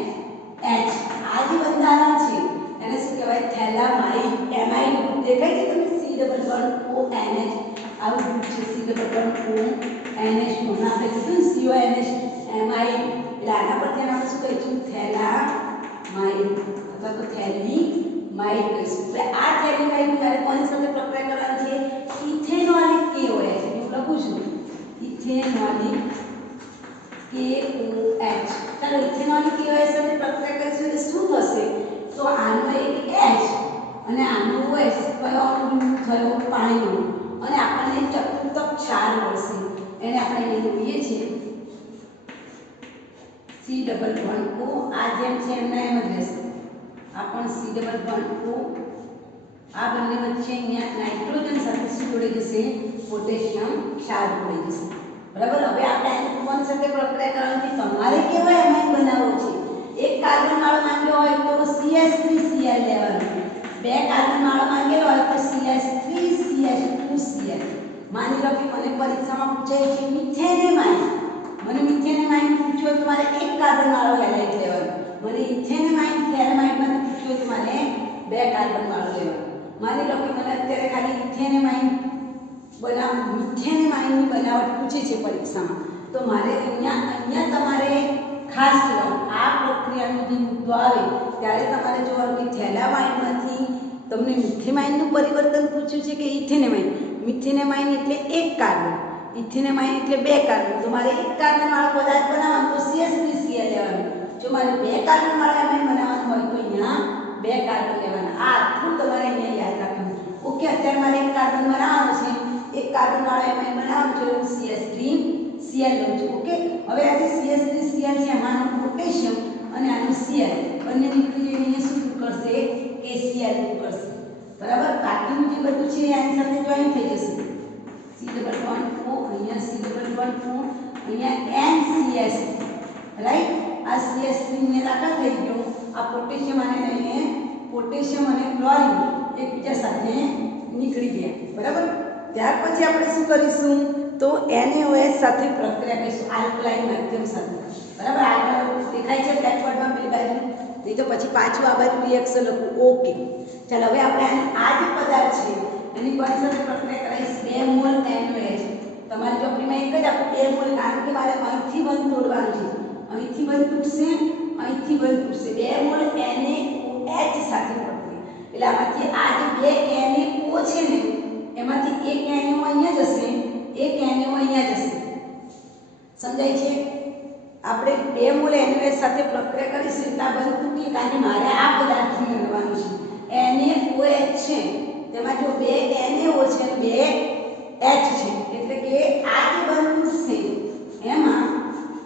એચ. આ જે બંધારણ છે એને શું કહેવાય? થેલામાઇન એમાઇન. દેખાય છે તમને? C double bond O N H આવું ગ્રુપ છે. C double bond O N એચ નું આપણે કીધું સીઓ એન એચ એમાઇન. એટલે આના પરથી આપણે શું કહીશું? થેલામાઇન અથવા તો થેલીમાઇન કહીશું. એટલે આ થેલીમાઇન ત્યારે કોની સાથે પ્રક્રિયા કરવાની છે? ઇથેનોલિક KOH. હું લખું છું ઇથેનોલિક KOH. ચાલો, ઇથેનોલિક KOH સાથે પ્રક્રિયા કરીશું એટલે શું થશે? તો આનો એક H અને આનો OH કયો અણુ થયો? પાણીનો. અને આપણને ચતુર્થક ક્ષાર મળશે. એને આપણે અહીં જોઈએ છીએ સી ડબલ બોન્ડ ઓ. આ જેમ છે એમના એમ જ રહેશે. આ પણ સી ડબલ બોન્ડ ઓ. આ બંને વચ્ચે અહીંયા નાઇટ્રોજન સાથે શું જોડી જશે? પોટેશિયમ ક્ષાર જોડી જશે. બરાબર? હવે આપણે કોની સાથે પ્રક્રિયા કરવાની? તમારે કેવો એમાઇન બનાવવો છે? એક કાર્બન વાળો માંગ્યો હોય તો CH3Cl લેવાનું. બે કાર્બન વાળો માંગેલો હોય તો CH3CH2Cl. માની લો કે મને પરીક્ષામાં પૂછાય છે મિથેનેમાઇન. મને મિથેનેમાઇન પૂછ્યો તો મારે એક કાર્બન વાળો હેલાઇડ લેવાનો. મને ઇથેનેમાઇન થેલેમાઇનમાં પૂછ્યો તો મારે બે કાર્બન વાળો લેવાનો. માની લો કે મને અત્યારે ખાલી મિથેનેમાઇન બનાવટ પૂછી છે પરીક્ષામાં, તો મારે અહીંયા તમારે ખાસ જોવાનું. આ પ્રક્રિયાનો જે મુદ્દો આવે ત્યારે તમારે જોવાનું કે થેલામાઇનમાંથી તમને મિથેમાઇનનું પરિવર્તન પૂછ્યું છે કે ઇથેનેમાઇન. મિથેનેમાઇન એટલે એક કાર્બન, ઇથેનેમાઇન એટલે બે કાર્બન. તો મારે એક કાર્બન વાળો પદાર્થ બનાવવાનો તો CH3Cl લેવાનું. જો મારે બે કાર્બન વાળો એમાઇન બનાવવાનું હોય તો અહીંયા બે કાર્બન લેવાના. આ આખું તમારે અહીંયા યાદ રાખવાનું. ઓકે, અત્યારે મારે એક કાર્બન બનાવવાનો છે, એક કાર્બન વાળો એમાઇન બનાવવાનું છે, હું CH3Cl લઉં છું. ઓકે, હવે આ જે CH3Cl છે એમાંનો પોટેશિયમ અને આનું Cl બંને નીકળી જઈને શું કરશે? KCl કરશે. બરાબર? બાકીનું જે બધું છે એની સાથે જોઈન થઈ જશે. સી ડબલ બોન્ડ ઓ, અહીંયા સી ડબલ બોન્ડ ઓ, અહીંયા NCH. રાઈટ? આ CH3 ને દાખલ થઈ ગયો. આ પોટેશિયમ અને લઈને પોટેશિયમ અને ક્લોરીન એકબીજા સાથે નીકળી ગયા. બરાબર? ત્યાર પછી આપણે શું કરીશું? તો NaOH સાથે પ્રક્રિયા કરીશું આલ્કલાઇન માધ્યમ સાથે. બરાબર? આગળ દેખાય છે બ્લેકબોર્ડમાં પેલી બાજુ? નહીં તો પછી પાછું આ બાજુ રિએક્શન લખું. ઓકે, ચાલો હવે આપણે આ જે પદાર્થ છે એની કોની સાથે પ્રક્રિયા કરાવીશ? 2 મોલ NaOH. તમારી ચોપડીમાં એક જ આપું 2 મોલ, કારણ કે મારે અહીંથી બંધ તોડવાનું છે. અહીંથી બંધ તૂટશે, અહીંથી બંધ તૂટશે. 2 મોલ NaOH સાથે પ્રક્રિયા. એટલે આમાંથી આ જે બે NaO છે ને એમાંથી એક NaO અહીંયા જશે, એક NaO અહીંયા જશે. સમજાય છે? આપણે 2 મોલ NaOH સાથે પ્રક્રિયા કરીશું એટલે આ બંધ તૂટી, કારણ કે મારે આ પદાર્થ મેળવવાનું છે. NaOH છે તેમાં જો બે NaO છે અને બે H છે, એટલે કે આ જે બંધ તૂટશે એમાં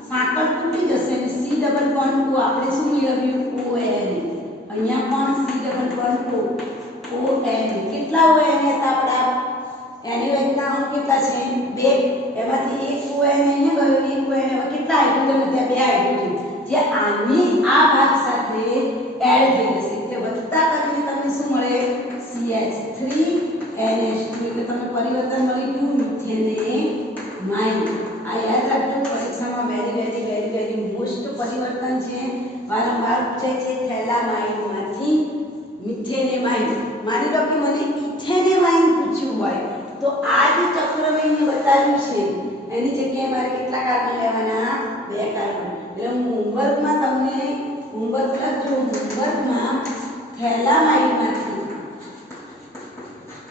સાંકળ તૂટી જશે અને સી ડબલ બોન્ડ ઓ આપણે શું મેળવ્યું? ON. અહીંયા પણ C double bond O ON. કેટલા ON હતા આપણા? NaOH ના અણુ કેટલા છે? 2. એમાંથી એક ON અહીંયા ગયો, એક ON. હવે કેટલા હાઇડ્રોજન હતા? 2 હાઇડ્રોજન, જે આની આ ભાગ સાથે એડ થઈ જશે. એટલે વધતા કરીને તમને શું મળે? CH3NH2. એટલે તમને પરિવર્તન મળી ગયું મિથેનેમાઇન. આ યાદ રાખજો, પરીક્ષામાં વેરી મોસ્ટ પરિવર્તન છે. વારંવાર પૂછાય છે થેલામાઇનમાંથી ઇથેનેમાઇન. માની લો કે મને ઇથેનેમાઇન પૂછ્યું હોય તો આ જે ચક્ર મેં અહીંયા બતાવ્યું છે એની જગ્યાએ મારે કેટલા કાર્બન લેવાના? 2 કાર્બન. એટલે હું હોમવર્કમાં તમને હોમવર્ક લખજો. હોમવર્કમાં થેલામાઇડમાંથી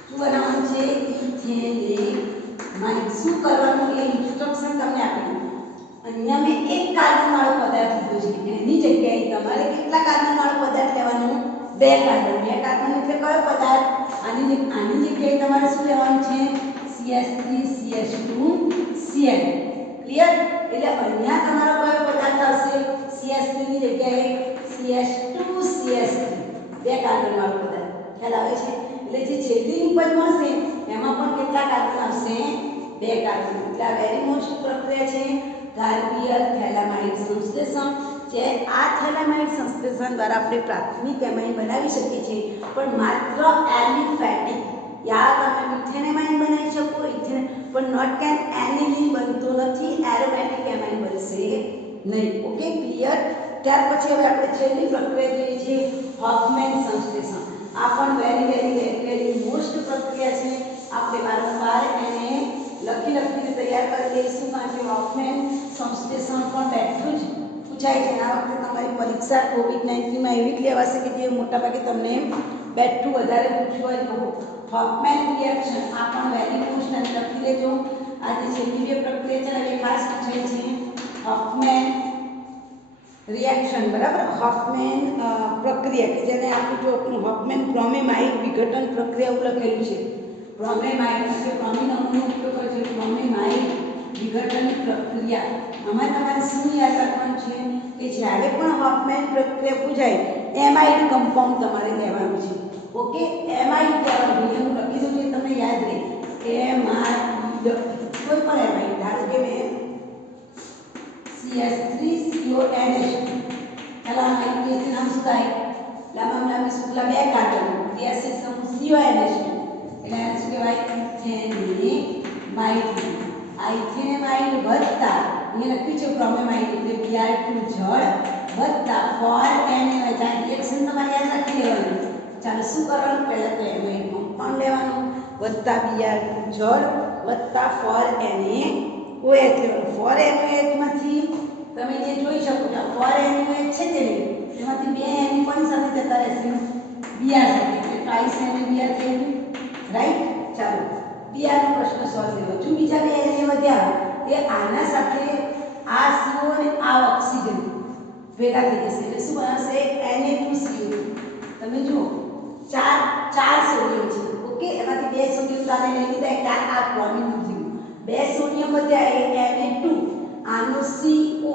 શું બનાવવાનું છે? ઇથેનેમાઇન. શું કરવાનું એ ઇન્સ્ટ્રક્શન તમને આપી. અહીંયા મેં એક કાર્બન વાળો પદાર્થ લીધો છે એની જગ્યાએ તમારે કેટલા કાર્બન વાળો પદાર્થ લેવાનો? 2 કાર્બન. 2 કાર્બન એટલે કયો પદાર્થ? આની જગ્યાએ તમારે શું લેવાનું છે? CH3CH2Cl. ક્લિયર? એટલે અહીંયા તમારો કયો પદાર્થ આવશે? CH3 ની જગ્યાએ CH2CH3. 2 કાર્બન વાળો પદાર્થ. ખ્યાલ આવે છે? એટલે જે છેલ્લી નિપજ મળશે એમાં પણ કેટલા કાર્બન આવશે? 2 કાર્બન. એટલે આ વેરી મોસ્ટ પ્રક્રિયા છે કાર્બિયલ થેલામાઇડ સંશ્લેષણ. જે આ થેલામાઇડ સંશ્લેષણ દ્વારા આપણે પ્રાથમિક એમાઇન બનાવી શકીએ છીએ, પણ માત્ર એલિફેટિક. યાર તમે ઇથેનેમાઇન બનાવી શકો પણ નોટ કેન એનિલિન બનતો નથી, એરોમેટિક એમાઇન બનશે નહીં. Okay, clear? ત્યાર પછી હવે આપણે છેલ્લી પ્રક્રિયા જોઈએ છે હોફમેન સંશ્લેષણ. આ પણ વેરી મોસ્ટ પ્રક્રિયા છે. આપણે વારંવાર એને લખીને તૈયાર કરી લઈશું, કારણ કે હોફમેન સંશ્લેષણ પણ બેઠું જ પૂછાય છે. આ વખતે તમારી પરીક્ષા COVID-19માં એવી જ લેવાશે કે જે મોટાભાગે તમને બેઠું વધારે પૂછવું હોય તો હોફમેન રિએક્શન. આ પણ વેરી મોસ્ટ લખી લેજો. આ જે છેલ્લી 2 પ્રક્રિયા છે એ ખાસ પૂછાય છે. હોફમેન રિએક્શન, બરાબર? હોફમેન પ્રક્રિયા કે જેને આપણે જો હોફમેન બ્રોમેમાઇડ વિઘટન પ્રક્રિયા એવું લખેલું છે. બ્રોમેમાઇડ એટલે બ્રોમિનમનો ઉપયોગ કરે છે. બ્રોમેમાઇડ વિઘટન પ્રક્રિયા. આમાં તમારે શું યાદ રાખવાનું છે કે જ્યારે પણ હોફમેન પ્રક્રિયા પૂછાય એમાઇડ કમ્પાઉન્ડ તમારે લેવાનું છે. ઓકે, એમાઇડ લેવાનું. હું લખી દઉં છું તમને યાદ રહે. એમાઇડ, કોઈ પણ એમાઇડ. ધારો કે મેં CH3CONH2. ચાલો આમાં કેસનું નામ શું થાય? લાંબા શુક્લા 2 કાર્બન. એસિડ સમૂહ CONH2. એટલે આને શું કહેવાય? ઇથેનેમાઇડ. આ ઇથેનેમાઇડ વત્તા અહીંયા લખ્યું છે બ્રોમેમાઇડ એટલે Br2 જળ વત્તા ફોર NaOH. આ રિએક્શન તમારે યાદ રાખી લેવાનું. ચાલો શું કરવાનું? પહેલા તો એમાઇડ કમ્પાઉન્ડ લેવાનું વત્તા Br2 જળ વત્તા ફોર NaOH લેવાનું. ફોર NaOH માંથી તમે જે જોઈ શકો છો ફોર NaOH છે કે નહીં એમાંથી 2 Na કોની સાથે જતા રહેશે? Br સાથે. એટલે ટ્વાઇસ Na Br થઈ ગયું, રાઈટ? ચાલો Br નો પ્રશ્ન સોલ્વ કર્યો. જો બીજા 2 Na વધ્યા એ આના સાથે આ CO અને આ ઓક્સિજન ભેગા થઈ જશે એટલે શું બનશે? Na2CO. તમે જુઓ 4 સોડિયમ છે. ઓકે, એમાંથી 2 સોડિયમ તો આને લઈ લીધા એટલે આ ક્લોરીન થયું. 2 સોડિયમ વધ્યા એ Na2, આનો CO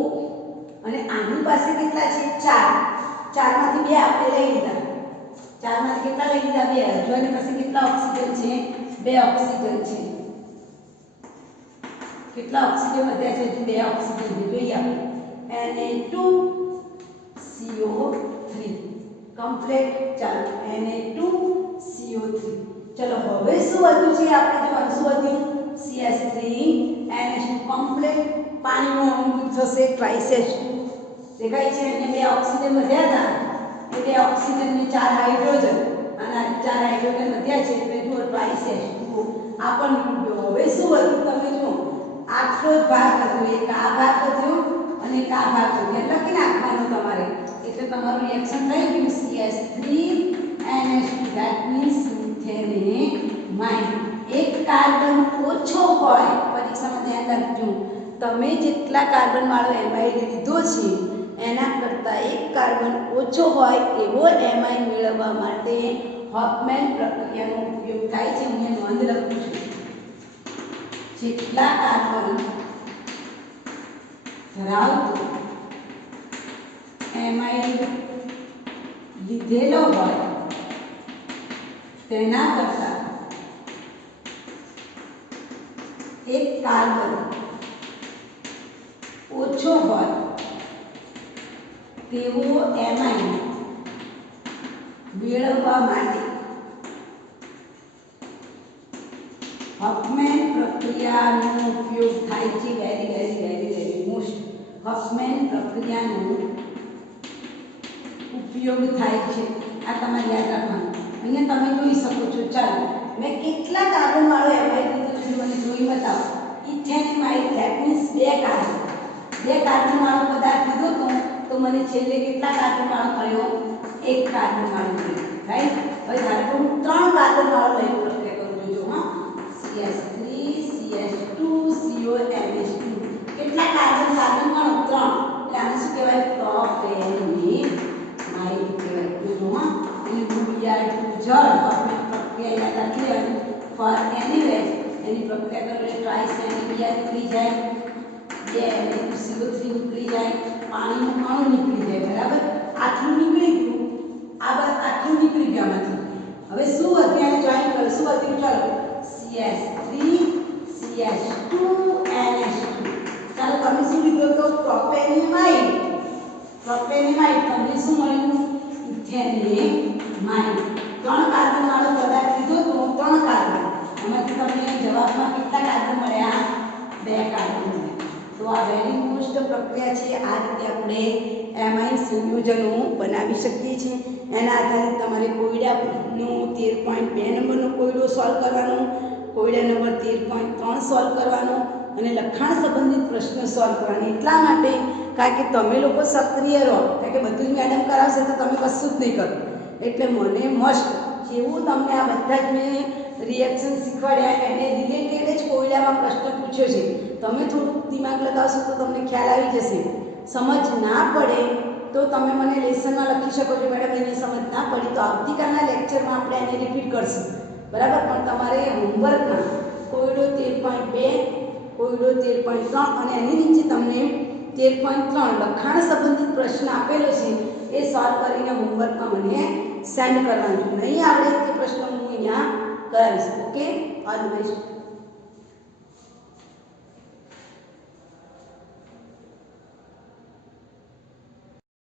અને આની પાસે કેટલા છે? 4 માંથી 2 આપણે લઈ લીધા. 4 માંથી કેટલા લઈ લીધા? 2. જો એની પાસે કેટલા ઓક્સિજન છે? 2 ઓક્સિજન છે. કેટલા ઓક્સિજન વધ્યા છે? 2 ઓક્સિજન છે. જોઈએ આપણે Na2CO3 કમ્પ્લીટ. ચાલો Na2CO3. ચલો હવે શું વધ્યું છે? આપણે જો શું વધ્યું? CH3NH2 complete. પાણીનું અણુ થશે ટ્રાઇસ H2. દેખાય છે? અને 2 ઓક્સિજન વધ્યા હતા એટલે ઓક્સિજનની 4 હાઇડ્રોજન અને 4 હાઇડ્રોજન વધ્યા છે એટલે જુઓ ટ્રાઇસ H2 આ પણ નીકળ્યો. હવે શું વધ્યું? તમે જુઓ આટલો જ ભાગ હતો. એક આ ભાગ વધ્યો અને એક આ ભાગ વધ્યો. એટલે લખી નાખવાનું તમારે. એટલે તમારું રિએક્શન થઈ ગયું CH3NH2. That means ethanamide. એક કાર્બન ઓછો હોય, પરીક્ષામાં ધ્યાન રાખજો, તમે જેટલા કાર્બન વાળો એમાઇડ લીધો છે એના કરતાં 1 કાર્બન ઓછો હોય એવો એમાઇડ મેળવવા માટે હોફમેન પ્રક્રિયાનો ઉપયોગ થાય છે. હું નોંધ લખું છું. જેટલા કાર્બન ધરાવતો એમાઇડ લીધેલો હોય તેના કરતાં 1 કાર્બન ઓછો હોય તેવો એમાઇડ મેળવવા માટે હોફમેન પ્રક્રિયાનો ઉપયોગ થાય છે. વેરી મોસ્ટ હોફમેન પ્રક્રિયાનો ઉપયોગ થાય છે. આ તમારે યાદ રાખવાનું. અહીંયા તમે જોઈ શકો છો. ચાલો મેં કેટલા કાર્બનવાળો એમાઇડ લીધો છે મને જોઈ બતાવો. ઇથેનેમાઇડ ધેટ મીન્સ 2 કાર્બન. 2 કાર્બનવાળો પદાર્થ લીધો તો મને છેલ્લે કેટલા કાર્બનવાળો મળ્યો? 1 કાર્બનવાળો મળ્યો. રાઈટ. હવે ધારો કે હું 3 કાર્બનવાળો લઈને પ્રક્રિયા કરું જોજો હા. CH3 CH2 CONH2 કેટલા કાર્બન ગણો? 3. એટલે આને શું કહેવાય? પ્રોપેનોઇડ કહેવાય. જોજો હા. એટલે Br2 જળ આપણે પ્રક્રિયા યાદ રાખી લેવાની. ફોર એનીવેઝ એની પ્રક્રિયા કરો એટલે ટ્રાઇસ એની Br નીકળી જાય, 2 CO3 નીકળી જાય, પાણીનું અણુ નીકળી જાય. બરાબર. આટલું નીકળી ગયું. આટલું નીકળી ગયું આમાંથી. હવે શું અત્યારે જોઈન કરો? શું વધ્યું? ચાલો CH3 CH2 NH2. ચાલો તમે શું લીધો તો? પ્રોપેનેમાઇડ. તમને શું મળ્યું? ઇથેનેમાઇડ. 3 કાર્બન વાળો પદાર્થ લીધો તો 3 કાર્બન. એમાંથી તમને જવાબમાં કેટલા કાર્બન મળ્યા? 2 કાર્બન મળ્યા. તો આ વેરી મોસ્ટ પ્રક્રિયા છે. આ રીતે આપણે એમાઇન સંયોજનો બનાવી શકીએ છીએ. એના આધારે તમારે કોયડાનો 13.2 નંબરનો કોયડો સોલ્વ કરવાનો, કોયડા નંબર 13.3 સોલ્વ કરવાનો અને લખાણ સંબંધિત પ્રશ્ન સોલ્વ કરવાનો. એટલા માટે કારણ કે તમે લોકો સક્રિય રહો, કારણ કે બધું જ મેડમ કરાવશે તો તમે કશું જ નહીં કરો. એટલે મને મસ્ટ જેવું તમને આ બધા જ મેં રિએક્શન શીખવાડ્યા એને રિલેટેડ જ કોયડામાં પ્રશ્ન પૂછ્યો છે. તમે થોડુંક દિમાગ લગાવશો તો તમને ખ્યાલ આવી જશે. સમજ ના પડે તો તમે મને લેસનમાં લખી શકો છો મેડમ એની સમજ ના પડી તો આવતીકાલના લેક્ચરમાં આપણે એને રિપીટ કરશું. બરાબર. પણ તમારે હોમવર્કમાં કોયડો 13.2 કોયડો 13.3 અને એની નીચે તમને 13.3 લખાણ સંબંધિત પ્રશ્ન આપેલો છે એ સોલ્વ કરીને હોમવર્કમાં મને સેન્ડ કરવાનું. નહીં આવડે તે પ્રશ્ન હું અહીંયા કરાવીશ. ઓકે. All the best.